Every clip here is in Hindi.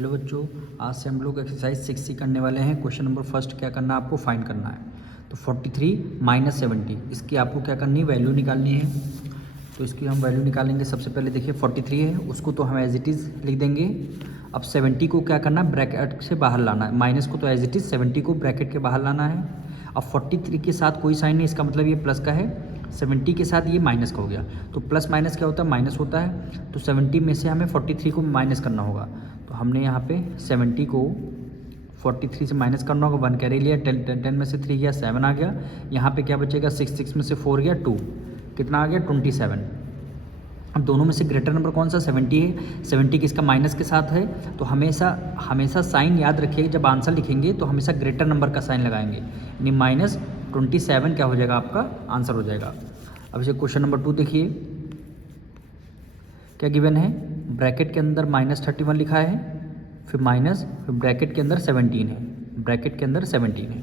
हेलो बच्चों, आज से हम लोग एक्सरसाइज 6 करने वाले हैं। क्वेश्चन नंबर फर्स्ट क्या करना है आपको, फाइंड करना है। तो 43 माइनस 70 इसकी आपको क्या करनी है, वैल्यू निकालनी है। तो इसकी हम वैल्यू निकालेंगे। सबसे पहले देखिए 43 है, उसको तो हम एज इट इज़ लिख देंगे। अब 70 को क्या करना है, ब्रैकेट से बाहर लाना है। माइनस को तो एज इट इज़ 70 को ब्रैकेट के बाहर लाना है। अब 43 के साथ कोई साइन नहीं, इसका मतलब ये प्लस का है। 70 के साथ ये माइनस का हो गया। तो प्लस माइनस क्या होता है, माइनस होता है। तो 70 में से हमें 43 को माइनस करना होगा। तो हमने यहाँ पे 70 को 43 से माइनस करना होगा। 1 कैरी लिया, 10 में से 3 गया, 7 आ गया। यहाँ पे क्या बचेगा, 6 में से 4 गया, 2 कितना आ गया, 27। अब दोनों में से ग्रेटर नंबर कौन सा, 70 है। 70 किसका, माइनस के साथ है। तो हमेशा साइन याद रखिएगा, जब आंसर लिखेंगे तो हमेशा ग्रेटर नंबर का साइन लगाएंगे, यानी -27 क्या हो जाएगा, आपका आंसर हो जाएगा। अब इसे क्वेश्चन नंबर 2 देखिए, क्या गिवन है, ब्रैकेट के अंदर -31 लिखा है, फिर माइनस, फिर ब्रैकेट के अंदर 17 है। ब्रैकेट के अंदर 17 है।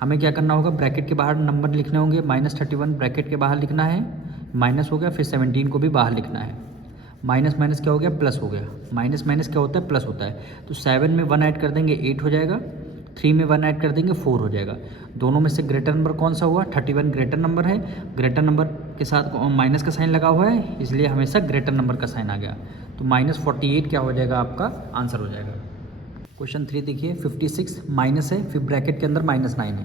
हमें क्या करना होगा, ब्रैकेट के बाहर नंबर लिखने होंगे। -31 ब्रैकेट के बाहर लिखना है, माइनस हो गया, फिर 17 को भी बाहर लिखना है। माइनस माइनस क्या हो गया, प्लस हो गया। माइनस माइनस क्या होता है, प्लस होता है। तो 7 में 1 ऐड कर देंगे, 8 हो जाएगा। 3 में 1 ऐड कर देंगे, 4 हो जाएगा। दोनों में से ग्रेटर नंबर कौन सा हुआ, 31 ग्रेटर नंबर है। ग्रेटर नंबर के साथ माइनस का साइन लगा हुआ है, इसलिए हमेशा ग्रेटर नंबर का साइन आ गया। तो -48 क्या हो जाएगा, आपका आंसर हो जाएगा। क्वेश्चन 3 देखिए, 56 माइनस है, फिर ब्रैकेट के अंदर -9 है।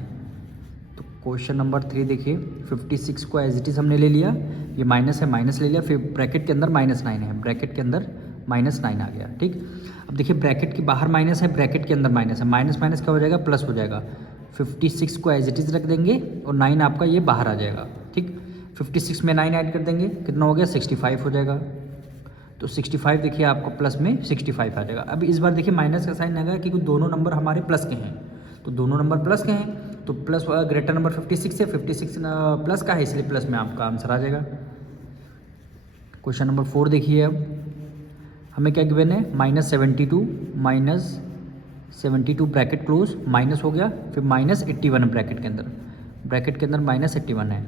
तो क्वेश्चन नंबर 3 देखिए, 56 को एज इट इज़ हमने ले लिया, ये माइनस है, माइनस ले लिया, फिर ब्रैकेट के अंदर -9 है। ब्रैकेट के अंदर -9 आ गया, ठीक। अब देखिए ब्रैकेट के बाहर माइनस है, ब्रैकेट के अंदर माइनस है। माइनस माइनस क्या हो जाएगा, प्लस हो जाएगा। 56 को एज इट इज़ रख देंगे और 9 आपका ये बाहर आ जाएगा, ठीक। 56 में 9 ऐड कर देंगे, कितना हो गया, 65 हो जाएगा। तो 65 देखिए आपको प्लस में 65 आ जाएगा। अब इस बार देखिए माइनस का साइन लगा, क्योंकि दोनों नंबर हमारे प्लस के हैं। तो दोनों नंबर प्लस के हैं, तो प्लस ग्रेटर नंबर 56 है, 56 प्लस का है, इसलिए प्लस में आपका आंसर आ जाएगा। क्वेश्चन नंबर 4 देखिए, अब हमें क्या गिवन है, -72 ब्रैकेट क्लोज, माइनस हो गया, फिर -81 ब्रैकेट के अंदर। ब्रैकेट के अंदर -81 है,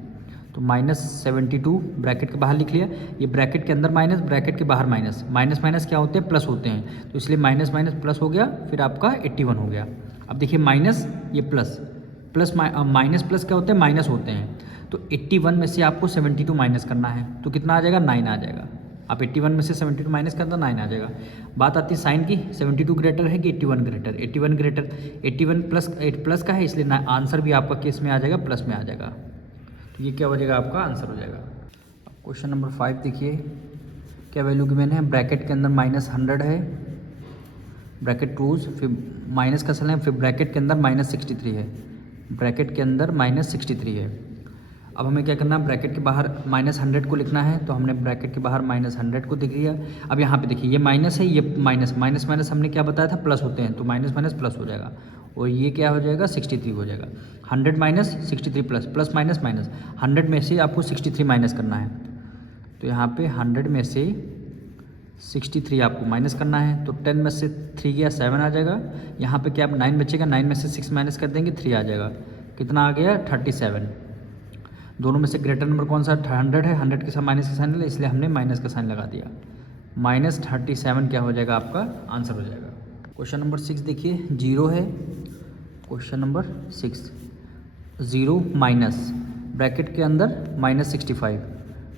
तो -72 ब्रैकेट के बाहर लिख लिया। ये ब्रैकेट के अंदर माइनस, ब्रैकेट के बाहर माइनस। माइनस माइनस क्या होते हैं, प्लस होते हैं, तो इसलिए माइनस माइनस प्लस हो गया, फिर आपका 81 हो गया। अब देखिए माइनस, ये प्लस माइनस प्लस क्या होते हैं, माइनस होते हैं। तो 81 में से आपको 72 माइनस करना है, तो कितना आ जाएगा, 9 आ जाएगा। आप 81 में से 72 माइनस करना, 9 आ जाएगा। बात आती है साइन की, 72 ग्रेटर है कि 81 ग्रेटर। 81 ग्रेटर, 81 प्लस 8 प्लस का है, इसलिए आंसर भी आपका केस में आ जाएगा, प्लस में आ जाएगा। तो ये क्या हो जाएगा, आपका आंसर हो जाएगा। अब क्वेश्चन नंबर 5 देखिए, क्या वैल्यू गिवन है, ब्रैकेट के अंदर -100 है, ब्रैकेट क्लोज, फिर माइनस का साइन, फिर ब्रैकेट के अंदर -63 है। ब्रैकेट के अंदर -63 है। अब हमें क्या करना है, ब्रैकेट के बाहर -100 को लिखना है, तो हमने ब्रैकेट के बाहर -100 को लिख लिया। अब यहाँ पे देखिए, ये माइनस है, ये माइनस, माइनस माइनस हमने क्या बताया था, प्लस होते हैं, तो माइनस माइनस प्लस हो जाएगा, और ये क्या हो जाएगा, 63 हो जाएगा। 100 minus 63 plus, plus minus minus. 100 में से आपको 63 माइनस करना है, तो यहाँ पे 100 में से 63 आपको माइनस करना है। तो 10 में से 3 गया, 7 आ जाएगा। यहाँ पे क्या 9 बचेगा, 9 में से 6 माइनस कर देंगे, 3 आ जाएगा। कितना आ गया, 37। दोनों में से ग्रेटर नंबर कौन सा, 100 है। 100 के साथ माइनस का साइन है, इसलिए हमने माइनस का साइन लगा दिया। -37 क्या हो जाएगा, आपका आंसर हो जाएगा। क्वेश्चन नंबर 6 देखिए, 0 है। क्वेश्चन नंबर 6, 0 माइनस, ब्रैकेट के अंदर -65,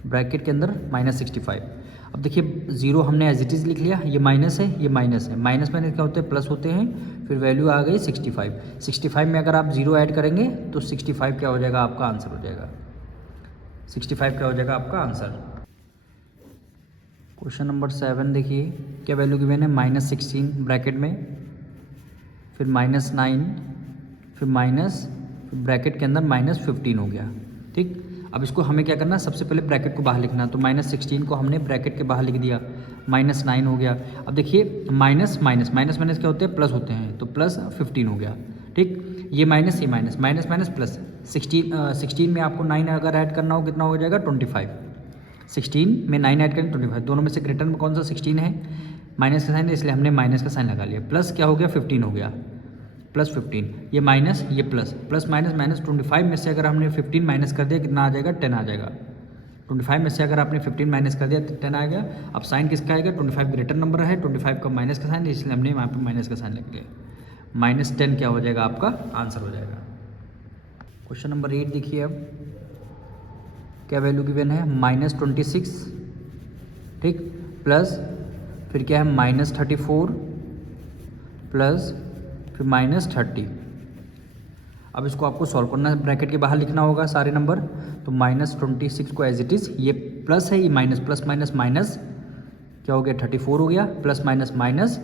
ब्रैकेट के अंदर -65। अब देखिए 0 हमने एज इट इज़ लिख लिया, ये माइनस है, ये माइनस है। माइनस माइनस क्या होते हैं, प्लस होते हैं। फिर वैल्यू आ गई 65। 65 में अगर आप 0 ऐड करेंगे तो 65 क्या हो जाएगा, आपका आंसर हो जाएगा। 65 क्या हो जाएगा, आपका आंसर। क्वेश्चन नंबर 7 देखिए, क्या वैल्यू गिवन है, -16 ब्रैकेट में, फिर -9, फिर माइनस, फिर ब्रैकेट के अंदर -15 हो गया, ठीक। अब इसको हमें क्या करना है, सबसे पहले ब्रैकेट को बाहर लिखना। तो -16 को हमने ब्रैकेट के बाहर लिख दिया, -9 हो गया। अब देखिए माइनस माइनस माइनस माइनस क्या होते हैं, प्लस होते हैं, तो +15 हो गया, ठीक। ये माइनस, ये माइनस, माइनस माइनस प्लस। 16 में आपको 9 अगर ऐड करना हो, कितना हो जाएगा, 25। 16 में 9 ऐड करें, 25। दोनों में से ग्रेटर में कौन सा, 16 है। माइनस का साइन है, इसलिए हमने माइनस का साइन लगा लिया। प्लस क्या हो गया, 15 हो गया, +15। ये माइनस, ये प्लस, प्लस माइनस माइनस 25 में से अगर हमने 15 माइनस कर दिया, कितना आ जाएगा, 10 आ जाएगा। 25 में से अगर आपने 15 माइनस कर दिया तो 10 आ गया। अब साइन किसका आएगा, 25 ग्रेटर नंबर है, 25 का माइनस का साइन, इसलिए हमने वहाँ पे माइनस का साइन लग गया। -10 क्या हो जाएगा, आपका आंसर हो जाएगा। क्वेश्चन नंबर 8 देखिए, अब क्या वैल्यू गिवन है, -26, ठीक, प्लस फिर क्या है -34 प्लस फिर -30। अब इसको आपको सॉल्व करना है, ब्रैकेट के बाहर लिखना होगा सारे नंबर। तो -26 को एज इट इज़, ये प्लस है, ये माइनस, प्लस माइनस माइनस क्या हो गया, 34 हो गया, प्लस माइनस माइनस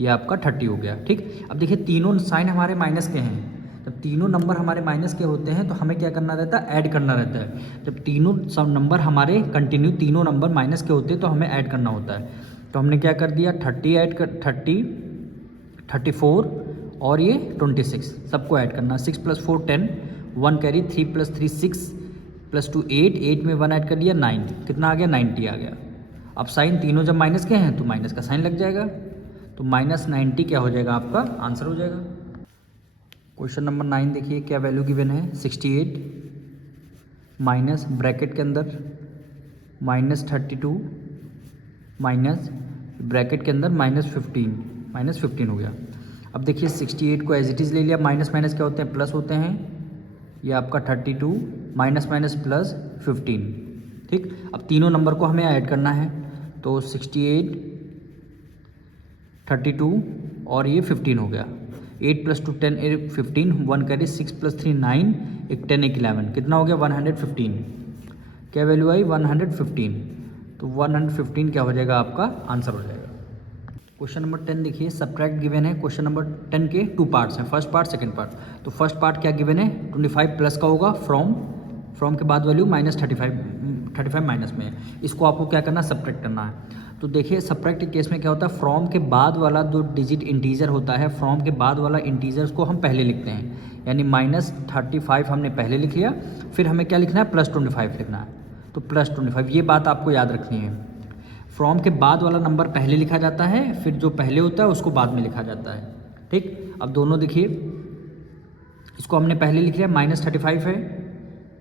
ये आपका 30 हो गया, ठीक। अब देखिए तीनों साइन हमारे माइनस के हैं, जब तीनों नंबर हमारे माइनस के होते हैं तो हमें क्या करना रहता है, ऐड करना रहता है। जब तीनों सब नंबर हमारे कंटिन्यू तीनों नंबर माइनस के होते हैं तो हमें ऐड करना होता है। तो हमने क्या कर दिया, 30, 34 और ये 26 सबको ऐड करना। 6 + 4 10, 1 कैरी, 3 + 3 6 + 2 8, 8 में 1 ऐड कर दिया 9, कितना आ गया, 90 आ गया। अब साइन तीनों जब माइनस के हैं तो माइनस का साइन लग जाएगा, तो -90 क्या हो जाएगा, आपका आंसर हो जाएगा। क्वेश्चन नंबर 9 देखिए, क्या वैल्यू गिवन है, 68 माइनस ब्रैकेट के अंदर -32 माइनस ब्रैकेट के अंदर -15 हो गया। अब देखिए 68 को एज इट इज़ ले लिया, माइनस माइनस क्या होते हैं, प्लस होते हैं, ये आपका 32 माइनस माइनस प्लस 15, ठीक। अब तीनों नंबर को हमें ऐड करना है, तो 68, 32 और ये 15 हो गया। 8 + 2 10 15, 1 कैरी, 6 + 3 9, एक 10 एक 11, कितना हो गया, 115। क्या वैल्यू आई, 115। तो 115 क्या हो जाएगा, आपका आंसर हो जाएगा। क्वेश्चन नंबर 10 देखिए, सब्ट्रैक्ट गिवन है। क्वेश्चन नंबर 10 के 2 पार्ट्स हैं, फर्स्ट पार्ट सेकंड पार्ट। तो फर्स्ट पार्ट क्या गिवन है, 25 प्लस का होगा, फ्रॉम के बाद वैल्यू -35 माइनस में है, इसको आपको क्या करना है, सब्ट्रैक्ट करना है। तो देखिए सब्ट्रैक्ट के केस में क्या होता है, फ्रॉम के बाद वाला जो डिजिट इंटीजर होता है, फ्रॉम के बाद वाला इंटीजर्स को हम पहले लिखते हैं, यानी -35 हमने पहले लिख लिया, फिर हमें क्या लिखना है, +25 लिखना है। तो +25, ये बात आपको याद रखनी है। फ्रॉम के बाद वाला नंबर पहले लिखा जाता है, फिर जो पहले होता है उसको बाद में लिखा जाता है, ठीक। अब दोनों देखिए, इसको हमने पहले लिख लिया, -35 है,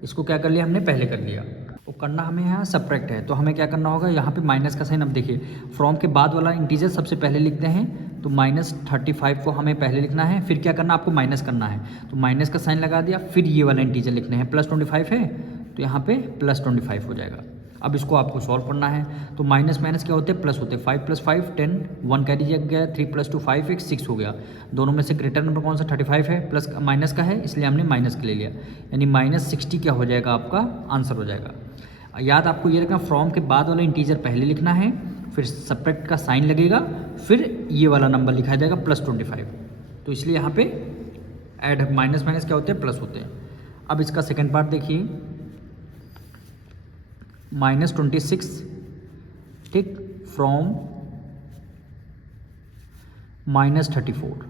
इसको क्या कर लिया, हमने पहले कर लिया। वो करना हमें यहाँ सब्ट्रैक्ट है, तो हमें क्या करना होगा, यहाँ पे माइनस का साइन। अब देखिए फ्रॉम के बाद वाला इंटीजर सबसे पहले लिखते हैं, तो -35 को हमें पहले लिखना है, फिर क्या करना, आपको माइनस करना है, तो माइनस का साइन लगा दिया, फिर ये वाला इंटीजर लिखना है, +25 है, तो यहाँ पे +25 हो जाएगा। अब इसको आपको सॉल्व करना है, तो माइनस माइनस क्या होते हैं, प्लस होते हैं, 5 + 5 10, 1 कैरी गया, 3 + 2 5 एक 6 हो गया। दोनों में से ग्रेटर नंबर कौन सा, 35 है, प्लस माइनस का है, इसलिए हमने माइनस का ले लिया, यानी -60 क्या हो जाएगा, आपका आंसर हो जाएगा। याद आपको ये रखना, फ्रॉम के बाद वाला इंटीजर पहले लिखना है, फिर सब्ट्रैक्ट का साइन लगेगा, फिर ये वाला नंबर लिखा जाएगा +25, तो इसलिए यहाँ पे ऐड माइनस माइनस क्या होते हैं, प्लस होते हैं। अब इसका सेकेंड पार्ट देखिए, -26, ठीक, फ्रॉम -34।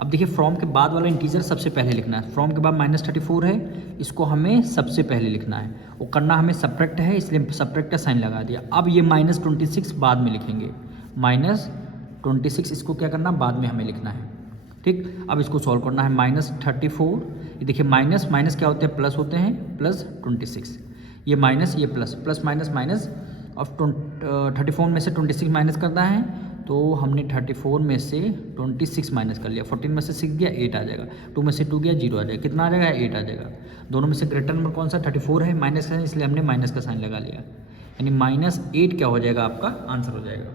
अब देखिए फ्रॉम के बाद वाला इंटीजर सबसे पहले लिखना है, फ्रॉम के बाद -34 है, इसको हमें सबसे पहले लिखना है, वो करना हमें सब्ट्रैक्ट है, इसलिए सब्ट्रैक्ट का साइन लगा दिया। अब ये -26 बाद में लिखेंगे, -26 इसको क्या करना, बाद में हमें लिखना है, ठीक। अब इसको सॉल्व करना है, -34, ये देखिए माइनस माइनस क्या होते हैं, प्लस होते हैं, +26, ये माइनस ये प्लस माइनस माइनस। अब 34 में से 26 माइनस करना है, तो हमने 34 में से 26 माइनस कर लिया, 14 में से 6 गया 8 आ जाएगा, 2 में से 2 गया 0 आ जाएगा, कितना आ जाएगा, 8 आ जाएगा। दोनों में से ग्रेटर नंबर कौन सा, 34 है, माइनस का, इसलिए हमने माइनस का साइन लगा लिया, यानी -8 क्या हो जाएगा, आपका आंसर हो जाएगा।